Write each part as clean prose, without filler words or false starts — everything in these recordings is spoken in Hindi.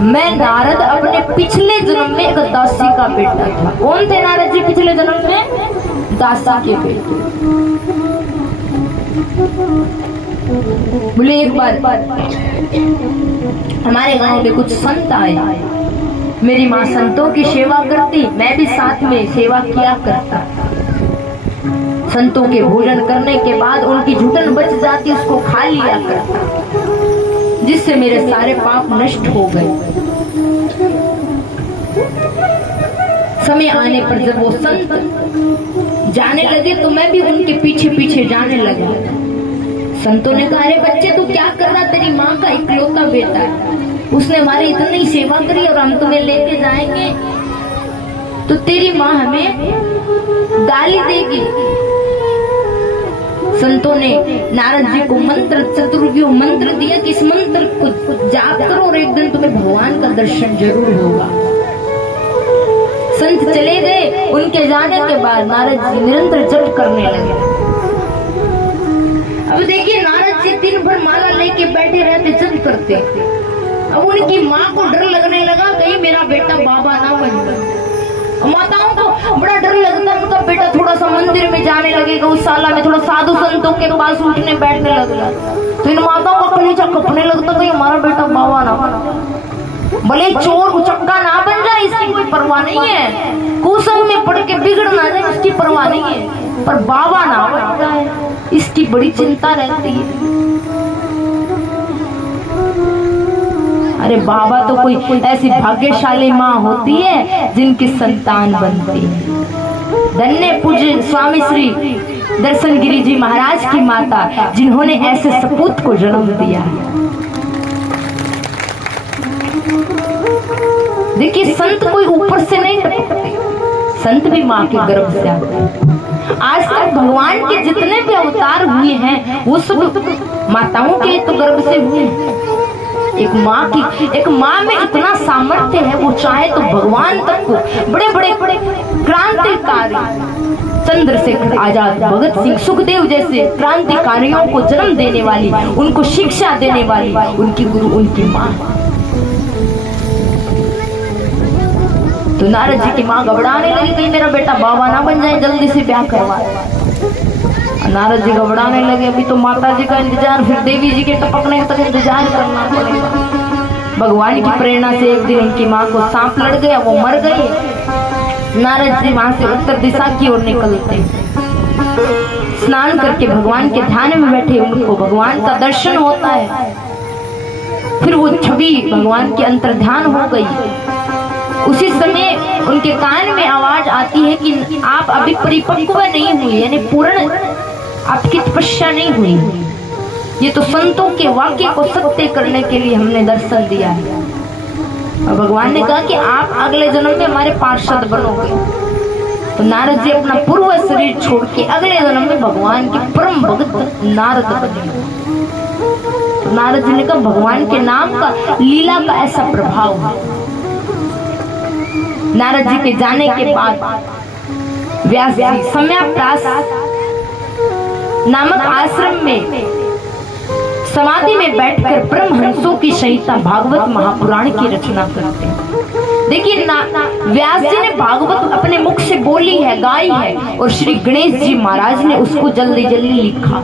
मैं नारद अपने पिछले जन्म में एक दासी का बेटा था। कौन थे नारद जी पिछले जन्म में? दासी के बेटे। बोले एक बार हमारे गांव में कुछ संत आए, मेरी माँ संतों की सेवा करती, मैं भी साथ में सेवा किया करता। संतों के भोजन करने के बाद उनकी झुटन बच जाती, उसको खा लिया करता, जिससे मेरे सारे पाप नष्ट हो गए। समय आने पर जब वो संत जाने लगे तो मैं भी उनके पीछे पीछे जाने लगा। संतों ने कहा, अरे बच्चे तू क्या कर रहा, तेरी माँ का इकलौता बेटा है, उसने हमारी इतनी सेवा करी और हम तुम्हें लेके जाएंगे तो तेरी माँ हमें गाली देगी। संतों ने नारद जी को मंत्र, चतुर्व्यूह मंत्र दिया कि इस मंत्र को जाप करो और एक दिन तुम्हें भगवान का दर्शन जरूर होगा। संत चले गए। उनके जाने के बाद नारद जी निरंतर जप करने लगे। अब देखिए नारद जी दिन भर माला लेके बैठे रहते, जप करते। अब उनकी माँ को डर लगने लगा, कहीं मेरा बेटा बाबा ना बन जाए। माताओं को बड़ा डर लगता है, उनका बेटा थोड़ा सा मंदिर में जाने लगेगा, उस साला में थोड़ा साधु संतों के पास उठने बैठने लगेगा, तो इन माताओं का कलेजा कपने लगता, कहीं हमारा बेटा बाबा ना बन, भले चोर उचक्का ना बन जाए, इसकी कोई परवाह नहीं है, कुसंग में पड़ के बिगड़ ना जाए, इसकी परवाह नहीं है, पर बाबा ना बन जाए, इसकी बड़ी चिंता रहती है। अरे बाबा तो कोई ऐसी भाग्यशाली माँ होती है जिनकी संतान बनती है। धन्य पूज्य स्वामी श्री दर्शन गिरी जी महाराज की माता, जिन्होंने ऐसे सपूत को जन्म दिया है। देखिए संत कोई ऊपर से नहीं टपकते, संत भी माँ के गर्भ से आते हैं। आज तक भगवान के जितने भी अवतार हुए हैं वो सब माताओं के तो गर्भ से हुए हैं। एक माँ में इतना सामर्थ्य है, वो चाहे तो भगवान तक को बड़े बड़े क्रांतिकारी चंद्रशेखर आजाद, भगत सिंह, सुखदेव जैसे क्रांतिकारियों को जन्म देने वाली, उनको शिक्षा देने वाली उनकी गुरु उनकी माँ। तो नारद जी की माँ घबराने लगी, कहीं मेरा बेटा बाबा ना बन जाए, जल्दी से ब्याह करवा। नारद जी घबराने लगे, अभी तो माता जी का इंतजार, फिर देवी जी के टपकने तक इंतजार करना पड़ेगा। भगवान की प्रेरणा से एक दिन उनकी माँ को सांप लड़ गया, वो मर गई। नारद जी वहां से उत्तर दिशा की ओर निकलते, स्नान करके भगवान के ध्यान में बैठे, उनको भगवान का दर्शन होता है। फिर वो छवि भगवान के अंतर्ध्यान हो गई। उसी समय उनके कान में आवाज आती है कि आप अभी परिपक्व नहीं हुई, यानी पूर्ण आपकी तपस्या नहीं हुई। ये तो संतों के वाक्य को सत्य करने के लिए हमने दर्शन दिया है। और भगवान ने कहा कि आप अगले जन्म में हमारे पार्षद बनोगे। तो नारद जी अपना पूर्व शरीर छोड़ के अगले जन्म में भगवान के परम भक्त नारद बने। तो नारद जी ने कहा भगवान के नाम का, लीला का ऐसा प्रभाव है। नारद जी के जाने के बाद व्यास जी सम्याप्रास नामक आश्रम में समाधि में बैठकर परमहंसों की संहिता भागवत महापुराण की रचना करते हैं। देखिए व्यास जी ने भागवत अपने मुख से बोली है, गाई है, और श्री गणेश जी महाराज ने उसको जल्दी जल्दी लिखा।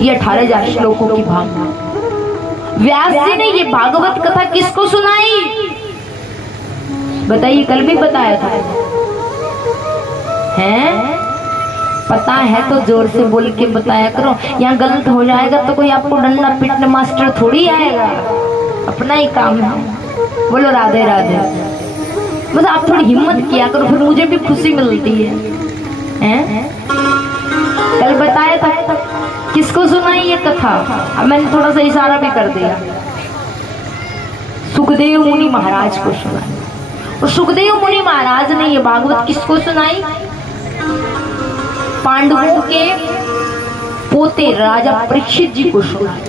ये 18,000 श्लोकों की भागवत व्यास जी ने ये भागवत कथा किसको सुनाई बताइए? कल भी बताया था, हैं? पता है तो जोर से बोल के बताया करो, यहाँ गलत हो जाएगा तो कोई आपको डंडा पीटने मास्टर थोड़ी आएगा, अपना ही काम है। बोलो राधे राधे। बस आप थोड़ी हिम्मत किया करो, फिर मुझे भी खुशी मिलती है, हैं? कल बताया था किसको सुनाई ये कथा, अब मैंने थोड़ा सा इशारा भी कर दिया। सुखदेव मुनि महाराज को सुनाई। और सुखदेव मुनि महाराज ने ये भागवत किसको सुनाई? पांडवों के पोते राजा परीक्षित जी को सुनाई।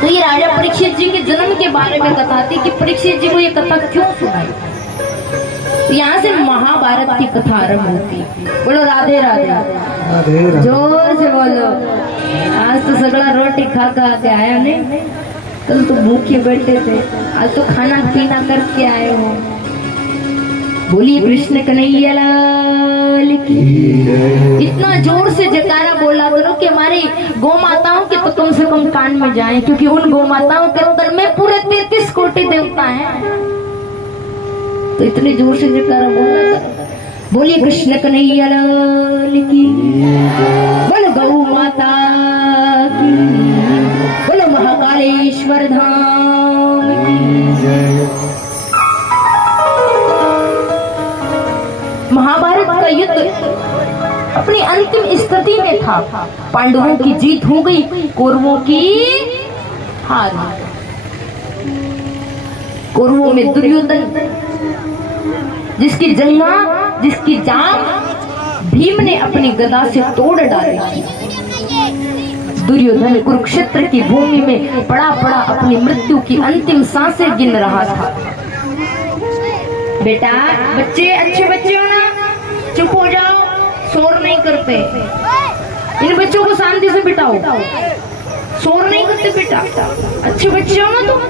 तो ये राजा परीक्षित जी के जन्म के बारे में कथा थी कि परीक्षित जी को ये कथा क्यों सुनाई। तो यहाँ से महाभारत की कथा आरंभ होती है। बोलो राधे राधे, जोर से बोलो। आज तो सगला रोटी खा खा के आया नहीं, कल तो भूखे बैठे थे, आज तो खाना पीना करके आए हो। बोलिए कृष्ण कन्हैया लाल की। इतना जोर से जयकारा बोला करो कि हमारी गौ माताओं के तो कम से कम कान में जाए, क्योंकि उन गौ माताओं के अंदर में पूरे 33 कोटि देवता हैं। तो इतने जोर से जयकारा बोला करो। बोलिए कृष्ण कन्हैया लाल की। बोलो गौ माता की। बोलो महाकालेश्वर धाम की। महाभारत का युद्ध अपनी अंतिम स्थिति में था। पांडवों की जीत हो गई, कौरवों की हार। कौरवों में दुर्योधन, जिसकी जंघा, जिसकी जांघ भीम ने अपनी गदा से तोड़ डाली थी। दुर्योधन कुरुक्षेत्र की भूमि में पड़ा पड़ा अपनी मृत्यु की अंतिम सांसें गिन रहा था। बेटा, बच्चे अच्छे बच्चे हो ना, चुप हो जाओ, शोर नहीं करते। इन बच्चों को शांति से बिठाओ, शोर नहीं करते बेटा। अच्छे बच्चे हो ना तुम।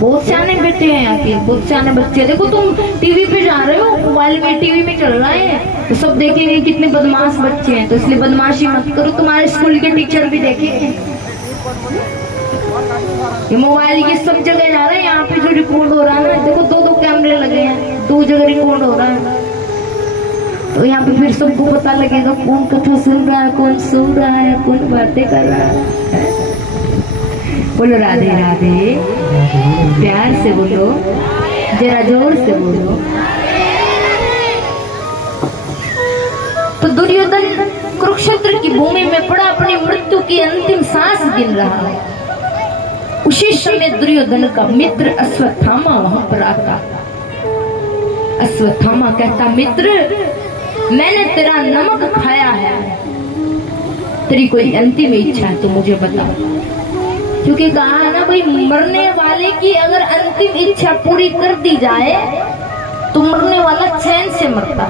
बहुत सियाने बेटे हैं यहाँ के, बहुत सियाने बच्चे। देखो तुम टीवी पे जा रहे हो, मोबाइल में टीवी में चल रहा है, तो सब देखेंगे कितने बदमाश बच्चे हैं। तो इसलिए बदमाशी मत करो, तुम्हारे स्कूल के टीचर भी देखेंगे। ये मोबाइल ये सब जगह जा रहा है। यहाँ पे जो रिकॉर्ड हो रहा है ना, देखो 2-2 कैमरे लगे हैं, 2 जगह रिकॉर्ड हो रहा है। तो यहाँ पे फिर सबको पता लगेगा कौन कथा सुन रहा है, कौन सो रहा है, कौन बातें कर रहा है। बोलो राधे राधे, प्यार से बोलो, जरा जोर से बोलो। तो दुर्योधन कुरुक्षेत्र की भूमि में पड़ा अपनी मृत्यु की अंतिम सांस गिन रहा है। उसी समय दुर्योधन का मित्र अश्वत्थामा वहां पर आता। अश्वत्थामा कहता, मित्र, मैंने तेरा नमक खाया है, तेरी कोई अंतिम इच्छा है तो मुझे बता। क्योंकि कहा ना भाई, मरने वाले की अगर अंतिम इच्छा पूरी कर दी जाए तो मरने वाला चैन से मरता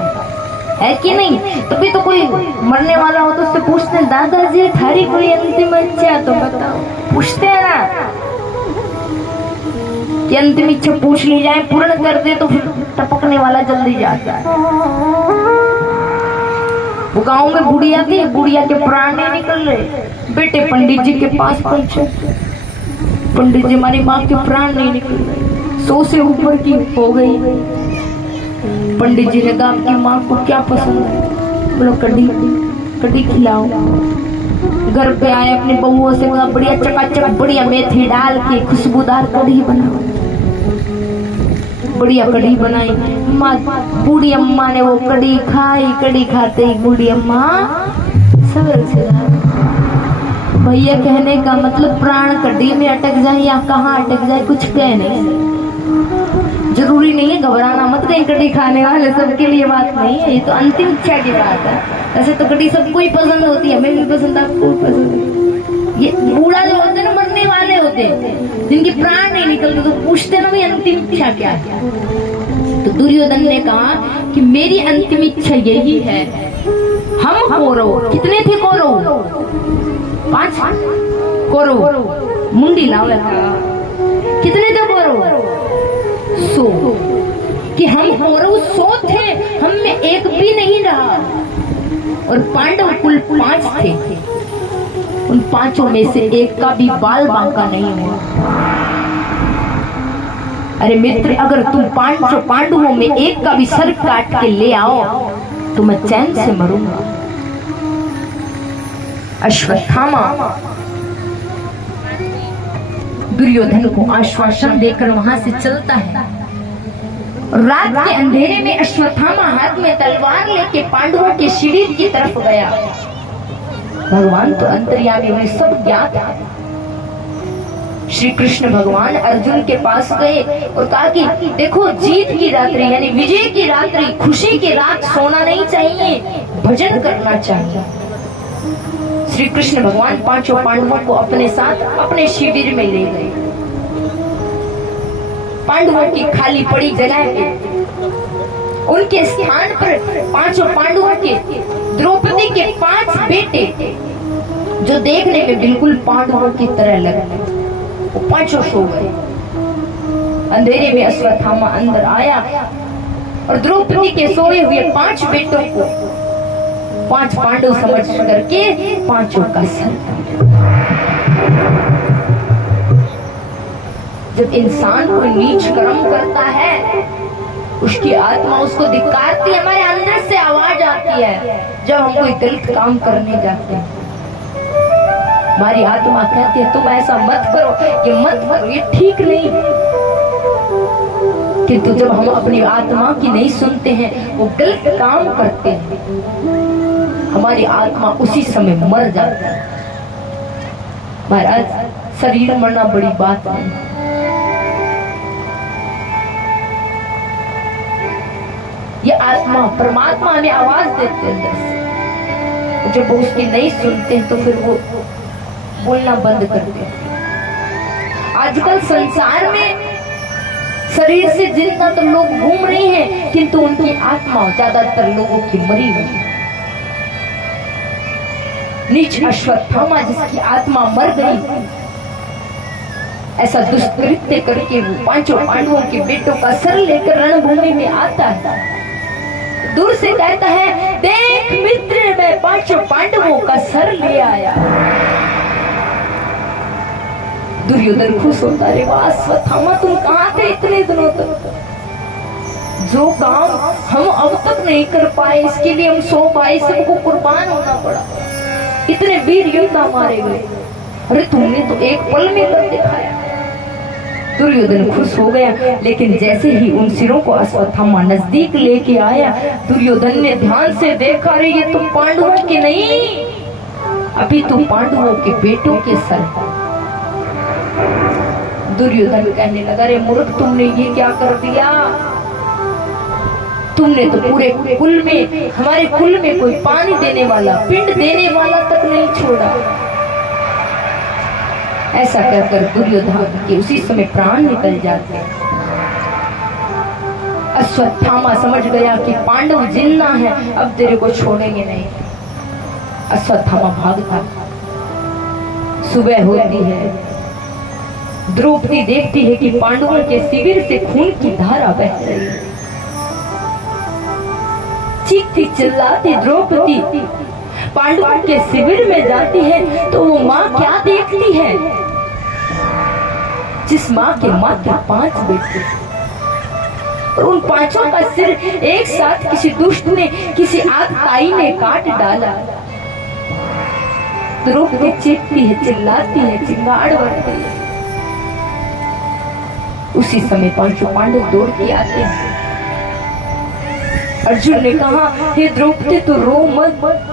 है कि नहीं। तभी तो कोई मरने वाला हो तो उससे पूछते हैं, दादाजी थारी कोई अंतिम इच्छा तो बताओ। पूछते हैं ना कि अंतिम इच्छा पूछ ली जाए, पूर्ण कर दे तो फिर टपकने वाला जल्दी जाता है। वो गांव में बुढ़िया थी, बुढ़िया के प्राण नहीं निकल रहे। बेटे पंडित जी के पास पहुंचे, पंडित जी, हमारी माँ के प्राण नहीं निकल रहे, 100 से ऊपर की हो गई। पंडित जी ने कहा, आपकी माँ को क्या पसंद है? बोलो कढ़ी, कढ़ी खिलाओ। घर पे आए, अपनी बहुओं से कहा, बढ़िया चकाचक बढ़िया मेथी डाल के खुशबूदार कढ़ी बनाओ। बढ़िया कढ़ी बनाई। बूढ़ी अम्मा ने वो कढ़ी खाई। कढ़ी खाते ही बूढ़ी अम्मा सवेरे से भैया कहने का मतलब प्राण कढ़ी में अटक जाए या कहाँ अटक जाए कुछ कह नहीं। जरूरी नहीं है, घबराना मत। कहीं कढ़ी खाने वाले सबके लिए बात नहीं है, ये तो अंतिम इच्छा की बात है। ऐसे तो कढ़ी सबको ही पसंद होती है, हमें भी पसंद, आपको भी पसंद। ये बूढ़ा जो होते ना, मरने वाले होते, जिनके प्राण नहीं निकलते, तो पूछते ना भाई अंतिम इच्छा क्या है। तो दुर्योधन ने कहा कि मेरी अंतिम इच्छा यही है, हम कौरव, कितने थे कौरव? 5 कौरव, मुंडी लाओ। कितने थे कौरव? 100। कि हम कौरव 100 थे, हम में एक भी नहीं रहा। और पांडव कुल 5 थे, उन 5 में से एक का भी बाल बांका नहीं हुआ। अरे मित्र, अगर तुम 5 पांडवों में एक का भी सर काट के ले आओ तो मैं चैन से मरूंगा। अश्वत्थामा दुर्योधन को आश्वासन देकर वहां से चलता है। रात के अंधेरे में अश्वत्थामा हाथ में तलवार लेके पांडवों के शिविर की तरफ गया। भगवान तो अंतर्यामी, उन्हें सब ज्ञात है। श्री कृष्ण भगवान अर्जुन के पास गए और कहा कि देखो, जीत की रात्रि यानी विजय की रात्रि, खुशी की रात सोना नहीं चाहिए, भजन करना चाहिए। श्री कृष्ण भगवान 5 पांडवों को अपने साथ अपने शिविर में ले गए। पांडवों की खाली पड़ी जगह पे उनके स्थान पर 5 पांडवों के, द्रौपदी के 5 बेटे, जो देखने में बिल्कुल पांडवों की तरह लगे, वो पांचों सो गए। अंधेरे में अश्वत्थामा अंदर आया और द्रौपदी के सोए हुए 5 बेटों को 5 पांडव समझ करके पांचों का सर काटा। जब इंसान कोई नीच कर्म करता है, उसकी आत्मा उसको धिक्कारती है, हमारे अंदर से आवाज आती है। जब हम कोई गलत काम करने जाते हैं, हमारी आत्मा कहती है तुम ऐसा मत करो, ये मत करो, ये ठीक नहीं। किंतु जब हम अपनी आत्मा की नहीं सुनते हैं, वो गलत काम करते हैं, हमारी आत्मा उसी समय मर जाती है। महाराज, शरीर मरना बड़ी बात नहीं। ये आत्मा परमात्मा हमें आवाज देते हैं अंदर से। जब वो उसकी नहीं सुनते हैं तो फिर वो बोलना बंद कर देते हैं। आजकल संसार में शरीर से जितना तो लोग घूम रहे हैं, किंतु उनकी आत्मा ज्यादातर लोगों की मरी हुई। नीच अश्वत्थामा जिसकी आत्मा मर गई, ऐसा दुष्कृत्य करके वो पांचों पांडवों के बेटों का सर लेकर रणभूमि में आता है। दूर से कहता है, देख मित्र, मैं पांचों पांडवों का सर ले आया। दुर्योधन खुश होता, रे वाह अश्वत्थामा, तुम कहाँ थे इतने दिनों तक? जो काम हम अब तक नहीं कर पाए, इसके लिए हम 100 भाई सबको कुर्बान होना पड़ा, इतने वीर योद्धा मारे गए, अरे तुमने तो एक पल में कर दिखाया। दुर्योधन खुश हो गया, लेकिन जैसे ही उन सिरों को अश्वत्थामा नजदीक लेके आया, दुर्योधन ने ध्यान से देखा, अरे ये तो पांडवों के नहीं, अभी तो पांडवों के बेटों के सर। दुर्योधन कहने लगा, अरे मूर्ख, तुमने ये क्या कर दिया? तुमने तो पूरे कुल में, हमारे कुल में कोई पानी देने वाला, पिंड देने वाला तक नहीं छोड़ा। ऐसा कहकर दुर्योधन के उसी समय प्राण निकल जाते हैं। अश्वत्थामा समझ गया कि पांडव जिंदा है, अब तेरे को छोड़ेंगे नहीं। अश्वत्थामा भागता। सुबह होती है, द्रौपदी देखती है कि पांडवों के शिविर से खून की धारा बह रही है। चीखती चिल्लाती द्रौपदी पांडवों के शिविर में जाती है, तो वो माँ क्या देखती है? जिस माँ के मात्र 5 बेटे, और उन 5 का सिर एक साथ किसी दुष्ट ने, किसी आगताई ने काट डाला। द्रौपदी चीखती है, चिल्लाती है, चिंगाड़ बढ़ती है। उसी समय 5 पांडव दौड़ के आते हैं। अर्जुन ने कहा, हे द्रौपदी तू रो मत,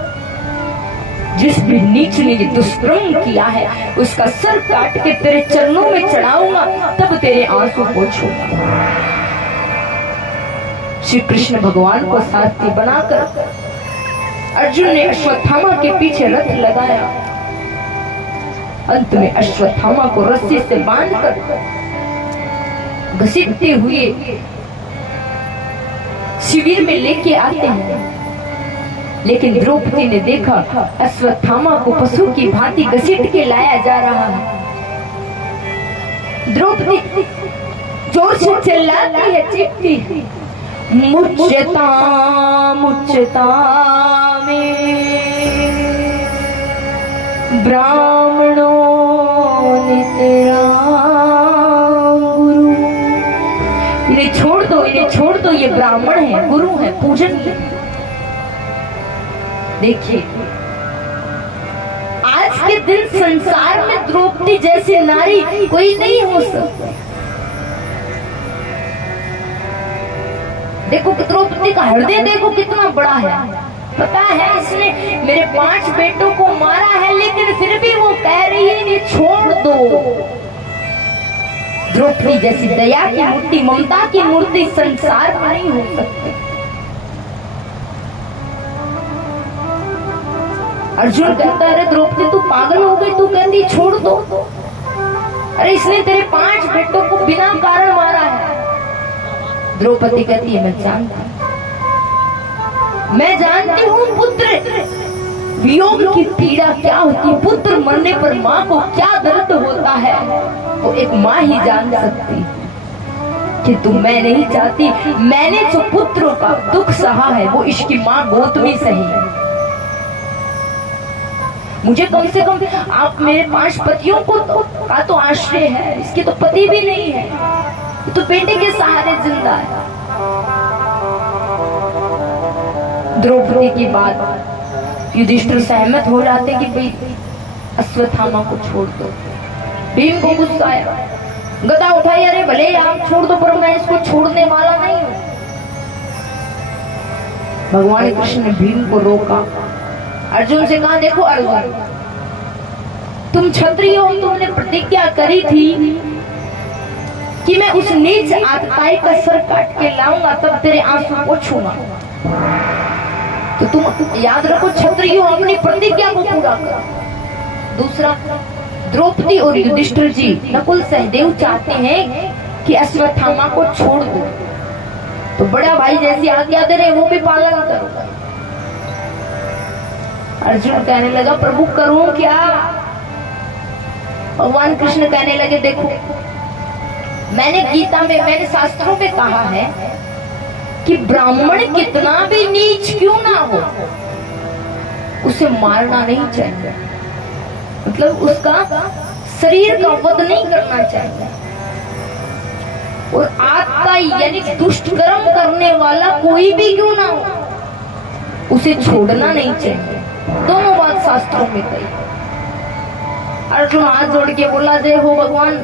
जिस भी नीच ने ये दुष्कर्म किया है, उसका सर काट के तेरे चरणों में चढ़ाऊंगा, तब तेरे आंसू पोंछूंगा। श्री कृष्ण भगवान को साथी बनाकर अर्जुन ने अश्वत्थामा के पीछे रथ लगाया। अंत में अश्वत्थामा को रस्सी से बांधकर घसीटते हुए शिविर में लेके आते हैं। लेकिन द्रौपदी ने देखा अश्वत्थामा को पशु की भांति घसीट के लाया जा रहा है। द्रौपदी जोर से चिल्लाती है, चीखती, मुच्यता मुच्यता में ब्राह्मणों ने तेरा गुरु। इन्हें छोड़ दो, इन्हें छोड़ दो, ये ब्राह्मण है, गुरु है, पूजन। देखिए, आज के दिन संसार में द्रौपदी जैसी नारी कोई नहीं हो सकती। देखो द्रौपदी का हृदय देखो कितना बड़ा है। पता है इसने मेरे 5 बेटों को मारा है, लेकिन फिर भी वो कह रही है इन्हें छोड़ दो। द्रौपदी जैसी दया की मूर्ति, ममता की मूर्ति संसार में नहीं हो सकती। अर्जुन कहता है, द्रौपदी तू पागल हो गई, तू कहती छोड़ दो। अरे इसने तेरे 5 बेटों को बिना कारण मारा है। द्रौपदी कहती है, मैं जानती हूँ पुत्र वियोग की पीड़ा क्या होती है, पुत्र मरने पर माँ को क्या दर्द होता है। तो एक माँ ही जान सकती कि तुम मैं नहीं चाहती। मैंने जो पुत्रों का दुख सहा है वो इसकी माँ गौतमी सही। मुझे कम से कम आप मेरे 5 पतियों को का तो आश्रय है, इसके तो पति भी नहीं है, तो बेटे के सहारे जिंदा है। द्रौपदी की बात युधिष्ठिर सहमत हो जाते कि भाई अश्वत्थामा को छोड़ दो। भीम को गुस्सा आया, गदा उठाई, अरे भले आप छोड़ दो पर मैं इसको छोड़ने वाला नहीं हूं। भगवान कृष्ण ने भीम को रोका, अर्जुन से कहा, देखो अर्जुन, तुम क्षत्रिय हो, तुमने प्रतिज्ञा करी थी कि मैं उस नीच आतताई का सर काट के लाऊंगा तब तेरे आंसू पोंछूंगा। तो तुम याद रखो, क्षत्रिय हो, अपनी प्रतिज्ञा को पूरा करो। दूसरा, द्रौपदी और युधिष्ठिर जी, नकुल सहदेव चाहते हैं कि अश्वत्थामा को छोड़ दो, तो बड़ा भाई जैसी आज्ञा दे रहे वो भी पालन करो। अर्जुन कहने लगा, प्रभु करूं क्या? भगवान कृष्ण कहने लगे, देखो मैंने गीता में, मैंने शास्त्रों में कहा है कि ब्राह्मण कितना भी नीच क्यों ना हो उसे मारना नहीं चाहिए, मतलब उसका शरीर का वध नहीं करना चाहिए। और आत्मा यानी दुष्ट कर्म करने वाला कोई भी क्यों ना हो उसे छोड़ना नहीं चाहिए। दोनों बात शास्त्रों में कही। अर्जुन हाथ जोड़ के बोला, जय हो भगवान,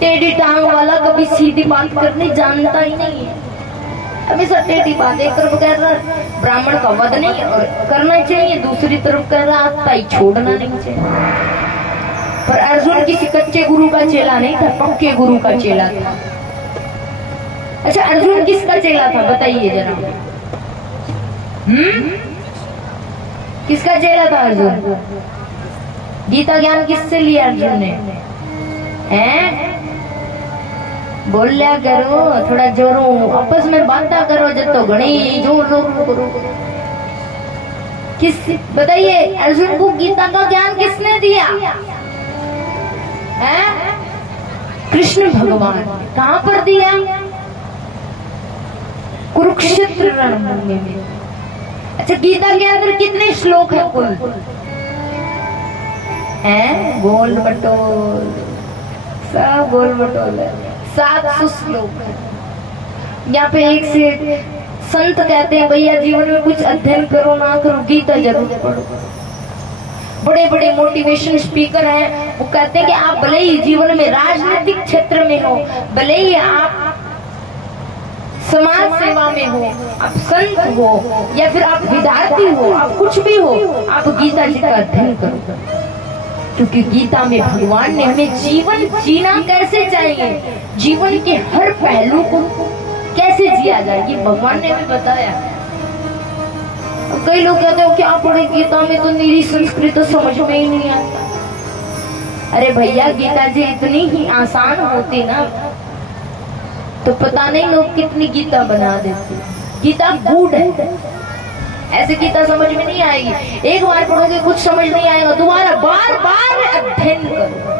टेढ़ी टांग वाला कभी सीधी बात करने जानता ही नहीं है, हमेशा टेढ़ी बात। एक तरफ कह रहा ब्राह्मण का वध नहीं और करना चाहिए, दूसरी तरफ कह रहा आत्मा ही छोड़ना नहीं चाहिए। पर अर्जुन किसी कच्चे गुरु का चेला नहीं था, पक्के गुरु का चेला था। अच्छा, अर्जुन किसका चेला था बताइए जरा? किसका चेला था अर्जुन? गीता ज्ञान किससे लिया अर्जुन ने? हैं? बोल लिया करो, थोड़ा जोरों आपस में बातें करो, जब तो घनी जोर करो। किस बताइए, अर्जुन को गीता का ज्ञान किसने दिया? हैं? कृष्ण भगवान। कहां पर दिया? कुरुक्षेत्र रणभूमि में। अच्छा, गीता के अंदर कितने श्लोक है कुल? हैं? गोल बटोल, सब गोल बटोल है, 700 श्लोक है। यहाँ पे एक से एक संत कहते हैं, भैया जीवन में कुछ अध्ययन करो ना करो, गीता जरूर पढ़ो। बड़े बड़े मोटिवेशन स्पीकर हैं, वो कहते हैं कि आप भले ही जीवन में राजनीतिक क्षेत्र में हो, भले ही आप समाज सेवा में हो, आप संत हो या फिर आप विद्यार्थी हो, आप कुछ भी हो, आप गीता जी का अध्ययन करो। क्योंकि गीता में भगवान ने हमें जीवन जीना कैसे चाहिए, जीवन के हर पहलू को कैसे जिया जाए, ये भगवान ने हमें बताया। कई लोग कहते हो क्या पढ़े गीता में, तो निरी संस्कृत तो समझ में ही नहीं आता। अरे भैया, गीता जी इतनी ही आसान होती ना तो पता नहीं लोग कितनी गीता बना देते। गीता गूढ़ है, ऐसे गीता समझ में नहीं आएगी। एक बार पढ़ोगे कुछ समझ नहीं आएगा, दोबारा बार बार अध्ययन करो,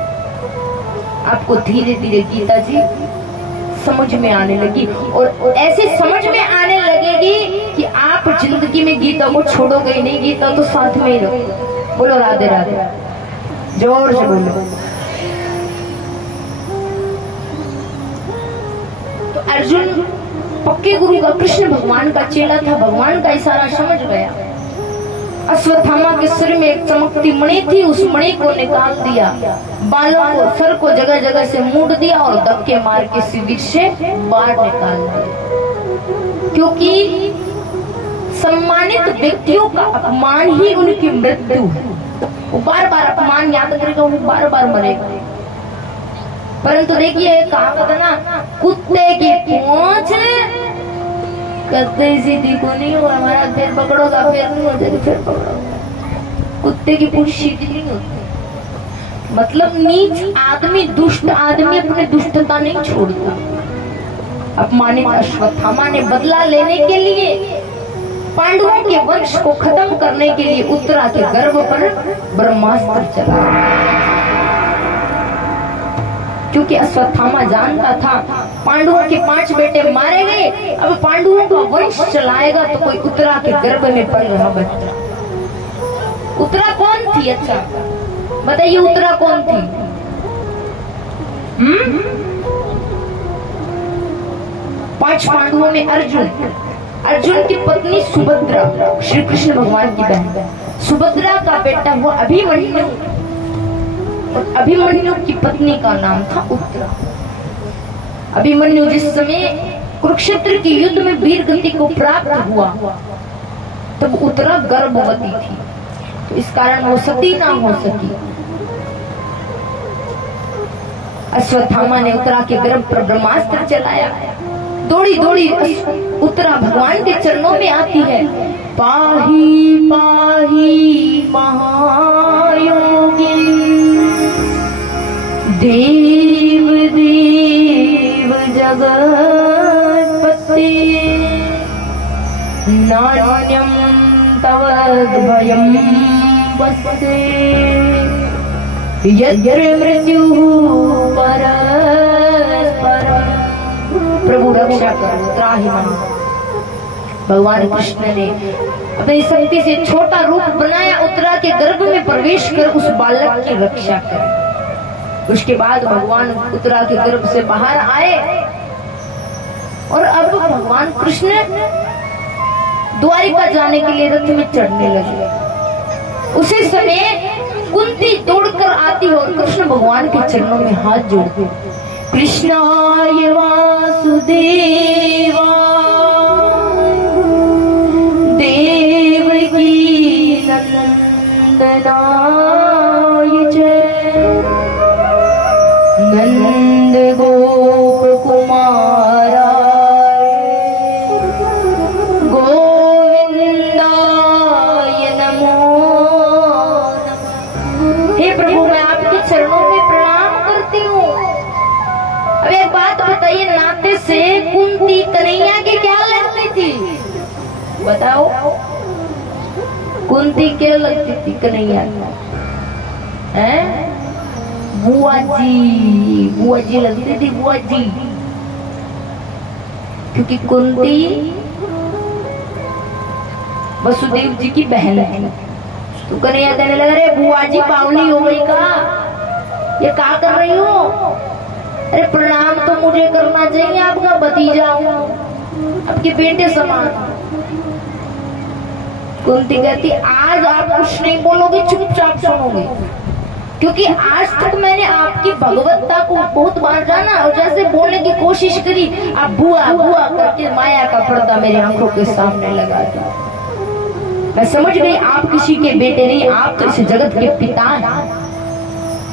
आपको धीरे धीरे गीता जी समझ में आने लगी। और ऐसे समझ में आने लगेगी कि आप जिंदगी में गीता को छोड़ोगे ही नहीं, गीता तो साथ में ही रहो। बोलो राधे राधे, जोर से बोलो। तो अर्जुन पक्के गुरु का, कृष्ण भगवान का चेला था, भगवान का इशारा समझ गया। अश्वत्थामा के सिर में एक चमकती मणि थी, उस मणि को निकाल दिया, बालों को, सर को जगह जगह से मूड दिया और धक्के मार के शिविर से बाहर निकाल दिया। क्योंकि सम्मानित व्यक्तियों का अपमान ही उनकी मृत्यु है। वो बार बार अपमान याद करेगा, वो बार बार मरेगा। परंतु देखिए, कहावत है ना, कुत्ते की पूंछ कत्ते सीधी को नहीं हो, हमारा फिर पकड़ोगा, फिर नहीं हो जाएगी, फिर पकड़ोगा। कुत्ते की पूंछ सीधी नहीं होती। मतलब नीच आदमी, दुष्ट आदमी अपनी दुष्टता नहीं छोड़ता। अपमानित अश्वत्थामा ने बदला लेने के लिए, पांडवों के वंश को खत्म करने के लिए उत्तरा के गर्भ पर ब्रह्मास्त्र चला। क्योंकि अश्वत्थामा जानता था पांडवों के 5 बेटे मारे गए, अब पांडवों का वंश चलाएगा तो कोई उत्तरा के गर्भ में पल रहा बच्चा। उत्तरा कौन थी? अच्छा बताइए, उत्तरा कौन थी? 5 पांडवों में अर्जुन, अर्जुन की पत्नी सुभद्रा, श्री कृष्ण भगवान की बहन। सुभद्रा का बेटा हुआ अभिमन्यु, और अभिमन्यु की पत्नी का नाम था उत्तरा। अभिमन्यु जिस समय कुरुक्षेत्र के युद्ध में वीर गति को प्राप्त हुआ तब उत्तरा गर्भवती थी, तो इस कारण वो सती ना हो सकी। अश्वत्थामा ने उत्तरा के गर्भ पर ब्रह्मास्त्र चलाया। दौड़ी दौड़ी उत्तरा भगवान के चरणों में आती है, पाही पाही महायोगी देव देव जगत्पते नान्यं तव भयं वसे यद्मृत्युः परस्परम्। प्रभु रक्षा करो, त्राहि मां। भगवान कृष्ण ने अपनी शक्ति से छोटा रूप बनाया, उत्तरा के गर्भ में प्रवेश कर उस बालक की रक्षा कर। उसके बाद भगवान उत्तरा के गर्भ से बाहर आए और अब भगवान कृष्ण द्वारिका जाने के लिए रथ में चढ़ने लगे। उसी समय कुंती दौड़कर आती और कृष्ण भगवान के चरणों में हाथ जोड़ती, कृष्णाय वासुदेवा देवकी नंदनाय च नंद गोप कुमाराय गोविंदाय नमो नमः। हे प्रभु, मैं आपके चरणों में प्रणाम करती हूँ। अब एक बात बताइए, नाते से कुंती कन्हैया की क्या लगती थी? बताओ, कुंती क्या लगती थी कन्हैया? हैं? बुआ जी लगती थी, बुआ जी। क्योंकि कुंती वसुदेव जी की बहन है। तो कन्हैया कहने लगा, अरे बुआ जी पावनी हो गई का? ये क्या कर रही हो? अरे प्रणाम तो मुझे करना चाहिए, आपका भतीजा हूँ, आपके बेटे समान। कुंती कहती, आज आप कुछ नहीं बोलोगे, चुपचाप सुनोगे, क्योंकि आज तक मैंने आपकी भगवत्ता को बहुत बार जाना और जैसे बोलने की कोशिश करी, आप बुआ बुआ करके माया का पर्दा मेरी आंखों के सामने लगा दिया। मैं समझ गई आप किसी के बेटे नहीं, आप तो इस जगत के पिता हैं।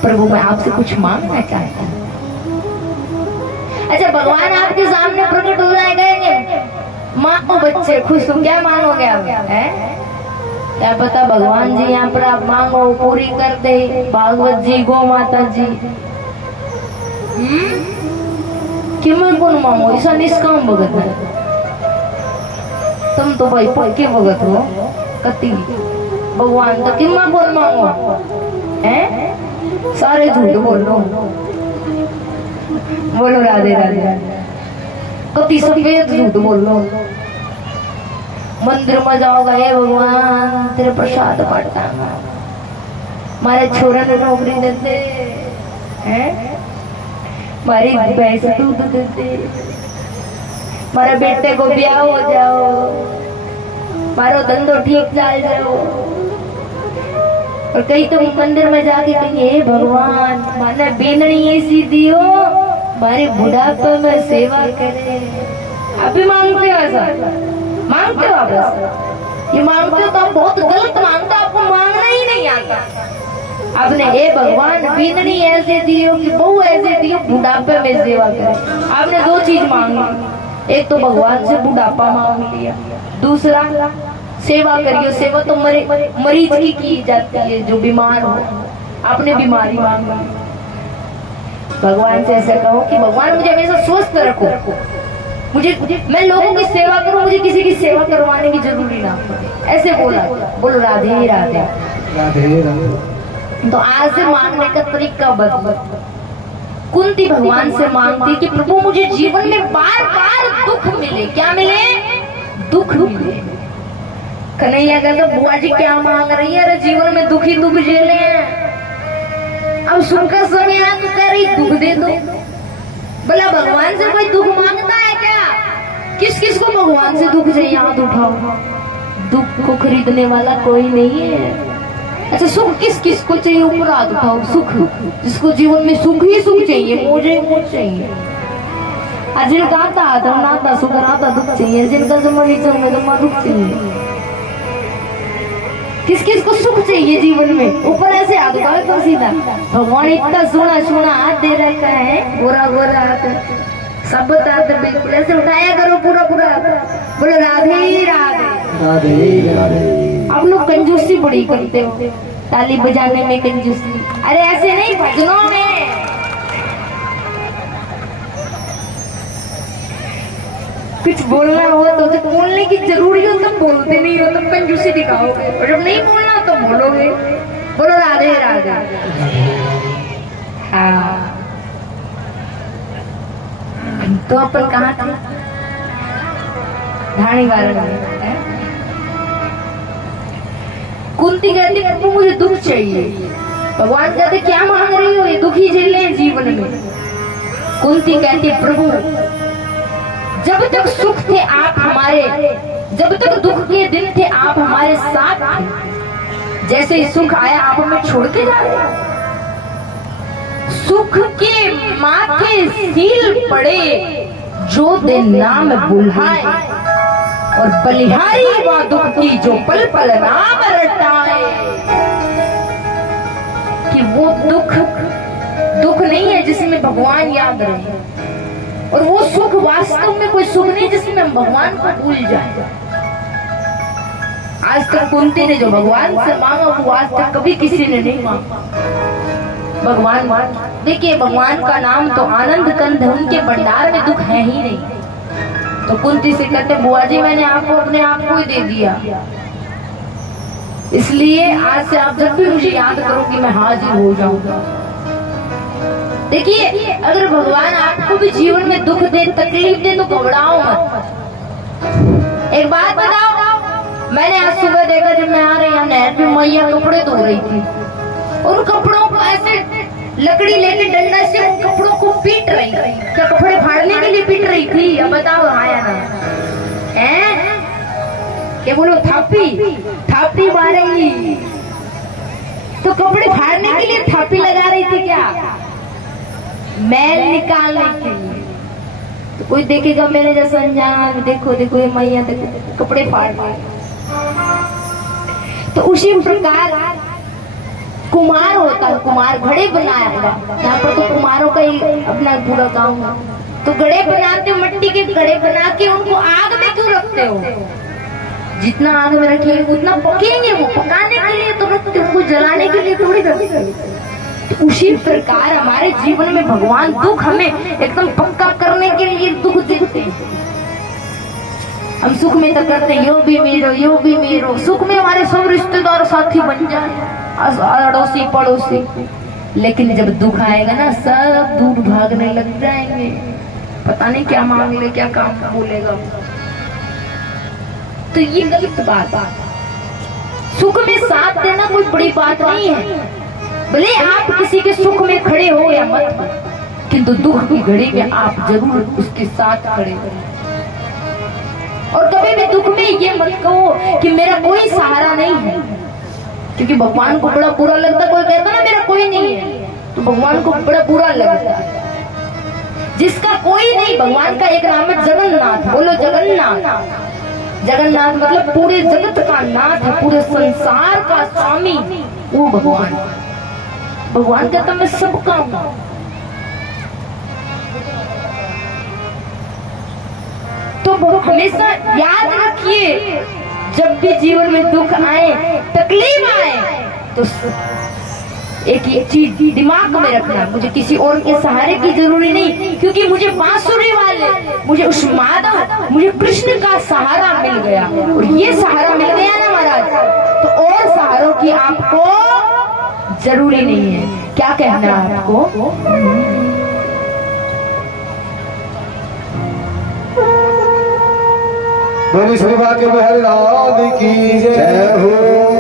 प्रभु, मैं आपसे कुछ मांगना चाहता हूँ। अच्छा, भगवान आपके सामने प्रकट हो जाएंगे, मांगो बच्चे, खुश हो, क्या मांगोगे आप? क्या पता भगवान जी यहाँ पर आप मांगो पूरी कर दे, भागवत जी, गौ माता जी। कि मैं कौन मांगो? ऐसा निष्काम भगत है। तुम तो भाई पक्के भगत हो कति भगवान तो कि मैं कौन मांगो? हैं? सारे झूठ बोलो, बोलो राधे राधे। कति सफेद झूठ बोलो। मंदिर में जाओगे, हे भगवान तेरे प्रसाद पड़ता, मारे छोरा ने नौकरी देते हैं, मारी भैंस दूध देते, मारे बेटे को ब्याह हो जाओ, मारो धंधो ठीक चल जाओ। और कहीं तो मंदिर में जाके कहेंगे, हे भगवान माने बेननी ऐसी दियो, मारे बुढ़ापे में सेवा करे। अभी मांगते हो ऐसा? मांगते हो आप? ये मांगते हो तो आप बहुत गलत मांगते हो, आपको मांगना ही नहीं आता। आपने हे भगवान बीननी ऐसे दियो कि बहू ऐसे दियो, बुढ़ापे में सेवा करे। आपने 2 चीज मांगी, एक तो भगवान से बुढ़ापा मांग लिया, दूसरा सेवा करियो। सेवा तो मरीज की जाती है, जो बीमार हो। आपने बीमारी मांगी। भगवान से ऐसा कहो कि भगवान मुझे हमेशा स्वस्थ रखो, मुझे मैं लोगों की सेवा करूं, मुझे किसी की सेवा करवाने की जरूरी ना। ऐसे बोला, बोलो राधे राधे राधे राधे। तो आज से मांगने का तरीका बदलो। कुंती भगवान से मांगती कि प्रभु मुझे जीवन में बार बार दुख मिले। क्या मिले? दुख मिले। कन्हैया कहता बुआ जी क्या मांग रही है? अरे जीवन में दुख ही दुख झेले हैं। अब सुख का समय आ तो कह रही दुख दे दो। बोला भगवान से कोई दुख मांगता है क्या? किस किस को भगवान से दुख चाहिए? हाथ उठाओ। दुख को खरीदने वाला कोई नहीं है। अच्छा सुख किस किस को चाहिए? ऊपर हाथ उठाओ। सुख जिसको जीवन में सुख ही सुख चाहिए, मुझे मुझ चाहिए। और जिनका आता आता नाता सुख आता दुख चाहिए, जिनका जमनी चलने तो दुख चाहिए। किस किस को सुख चाहिए जीवन में? ऊपर ऐसे हाथ उठाओ तो सीधा। भगवान इतना सोना सोना हाथ दे रखा है, गोरा गोरा हाथ, सब बताते बिल्कुल ऐसे उठाया करो पूरा पूरा। बोलो राधे राधे राधे राधे। आप लोग कंजूसी बड़ी करते हो, ताली बजाने में कंजूसी। अरे ऐसे नहीं, भजनों में। कुछ बोलना हो तो जब बोलने की जरूरी हो तब बोलते नहीं हो, तब कंजूसी दिखाओगे। और जब नहीं बोलना तो बोलोगे। बोलो राधे राधे। हाँ तो अपन कहाँ थे? ढाणी वारण में। कुंती कहती प्रभु मुझे दुख चाहिए। भगवान कहते क्या मांग रही हो? ये दुखी झेले हैं जीवन में। कुंती कहती प्रभु जब तक सुख थे आप हमारे, जब तक दुख के दिन थे आप हमारे साथ थे। जैसे ही सुख आया आप हमें छोड़ के जा रहे हो। सुख के माथे सील पड़े जो दिन नाम बुलाए, और बलिहारी वह दुख की जो पल पल नाम रटाए। कि वो दुख दुख नहीं है जिसमें भगवान याद रहे, और वो सुख वास्तव में कोई सुख नहीं जिसमें हम भगवान को भूल जाए। आज तक कुंती ने जो भगवान से मांगा वो आज तक कभी किसी ने नहीं मांगा। भगवान देखिए, भगवान का नाम तो आनंद कंद है, उनके भंडार में दुख है ही नहीं। तो कुंती से कहते बुआ जी मैंने आपको अपने आप को ही दे दिया, इसलिए आज से आप जब भी मुझे याद करो कि मैं हाजिर हो जाऊंगा। देखिए अगर भगवान आपको भी जीवन में दुख दे, तकलीफ दे तो घबराओ मत। एक बात बताओ, मैंने आज सुबह देखा जब मैं आ रही यहाँ नहर पे मैया कपड़े धो रही थी, उन कपड़ों को ऐसे लकड़ी लेके डंडा से उन कपड़ों को पीट रही थी। क्या कपड़े फाड़ने के लिए पीट रही थी? अब बताओ आया ना है? क्या बोलो? थापी मारेगी तो कपड़े फाड़ने के लिए थापी लगा रही थी क्या? मैल निकालने के लिए। तो कोई देखेगा मेरे जैसा अनजान, देखो देखो ये मैया देखो कपड़े फाड़ रही। तो उसी प्रकार कुमार होता है, कुमार घड़े बनाया हुआ। यहाँ पर तो कुमारों का ही अपना पूरा गांव है। तो घड़े बनाते हो, मिट्टी के घड़े बना के उनको आग में क्यों रखते हो? जितना आग में रखेंगे उतना पकेंगे। वो पकाने के लिए तो रखते, उनको जलाने के लिए थोड़ी रखते। तो उसी प्रकार हमारे जीवन में भगवान दुख हमें एकदम पक्का करने के लिए दुख देते हैं। हम सुख में तो करते यो भी मेरो, सुख में हमारे सब रिश्तेदार साथी बन जाए, अड़ोसी पड़ोसी। लेकिन जब दुख आएगा ना सब दूर भागने लग जाएंगे। पता नहीं क्या मांग ले, क्या काम बोलेगा। तो ये गलत बात। सुख में साथ देना कोई बड़ी बात नहीं है। भले आप किसी के सुख में खड़े हो या मत, किंतु दुख की घड़ी में आप जरूर उसके साथ खड़े हो। और कभी भी दुख में ये मत कहो कि मेरा कोई सहारा नहीं है, क्योंकि भगवान को बड़ा बुरा लगता। कोई कहता ना मेरा कोई नहीं है, तो भगवान को बड़ा बुरा लगता है। जिसका कोई नहीं, भगवान का एक नाम है जगन्नाथ। बोलो जगन्नाथ। जगन्नाथ मतलब पूरे जगत का नाथ है, पूरे संसार का स्वामी वो भगवान। भगवान कहता मैं सबका हूं। तो हमेशा याद रखिए, जब भी जीवन में दुख आए, तकलीफ आए, तो एक चीज दिमाग में रखना, मुझे किसी और के सहारे की जरूरी नहीं, क्योंकि मुझे बांसुरी वाले, मुझे उस माधव, मुझे कृष्ण का सहारा मिल गया। और ये सहारा मिल गया ना महाराज, तो और सहारों की आपको जरूरी नहीं है। क्या कहना है आपको? बोली श्री बाके बिहारी लाल की जय हो।